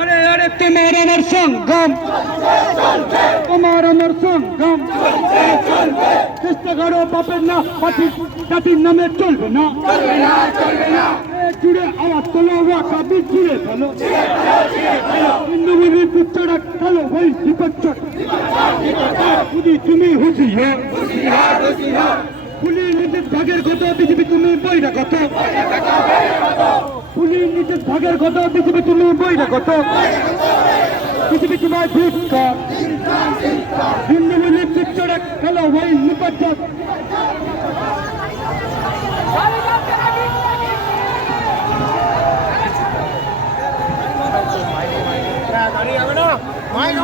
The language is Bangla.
আরে আরে তোমার আমার সংগ্রাম, তোমার আমার সংগ্রাম চেষ্টা করো পাপের না পাখির জাতির নামে চলবে না, জুড়ে আওয়াজ তোলো কাবির জুড়ে ফেলো, হিন্দুগুলির পুত্ররা খেলো ওই বিপজ্জয়, যদি তুমি হুঁশিয়ার পুলির নিজের ভাগের কত পৃথিবী তুমি বইরা কত, পুলির নিজের ভাগের কত পৃথিবী তুমি বইরা কত, পৃথিবী তোমার ভিক্ষা হিন্দুগুলির পুত্ররা খেলো ওই বিপজ্জয়। দাঁড়িয়ে যাবে না, মাইক